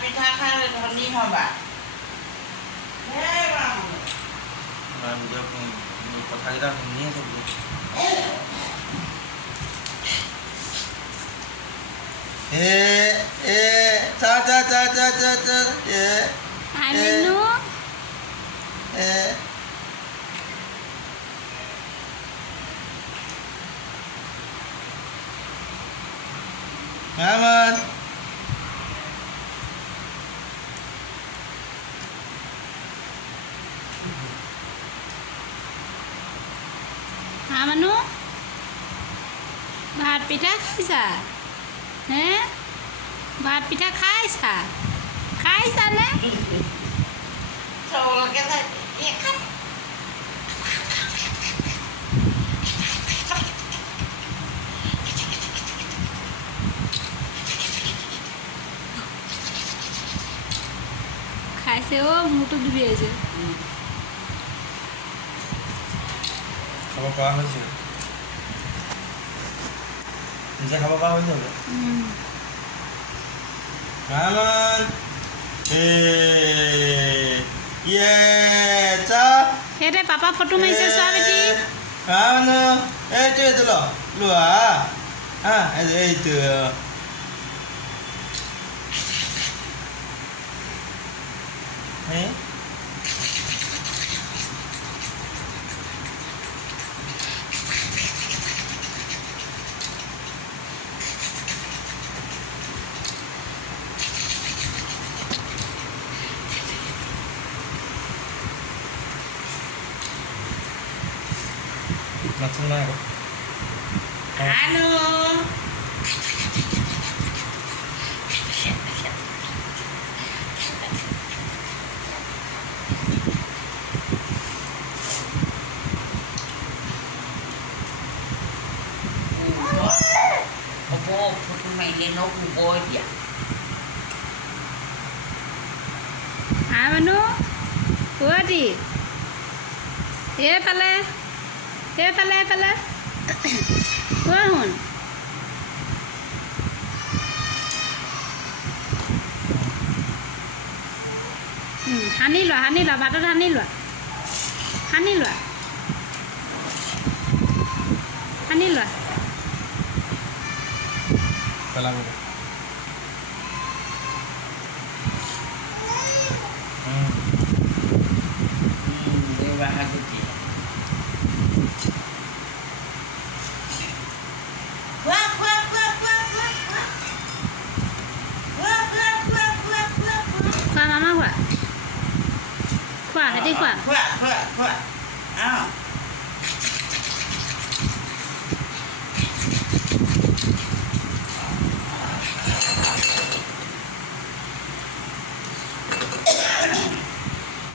পিঠা খাই ধনী হবা কথাকেইটা শুনিয়ে থাকো চা চা চা চা চা চা Aman. Manu, ভাত পিঠা খাইছা হে ভাত পিঠা খাইছা খাইছানে চাউলকে খাই খাইছে ও মুটো ডুবিয়েছে খাব পৰা হৈছে নিজে খাব পৰা হৈছে Aman. Cha. Hede papa photo maise soa beti. Ano? Itu loh. Lu itu. Macam mana? Halo. Opo, photo maile no boy dia. Manu, odi. Pale. Pale. Kohon. Hani lo, batot hani lo. Pelang. Dia bahasa dia. Khoa mama khoa. Khoa hả đi khoa. Khoa.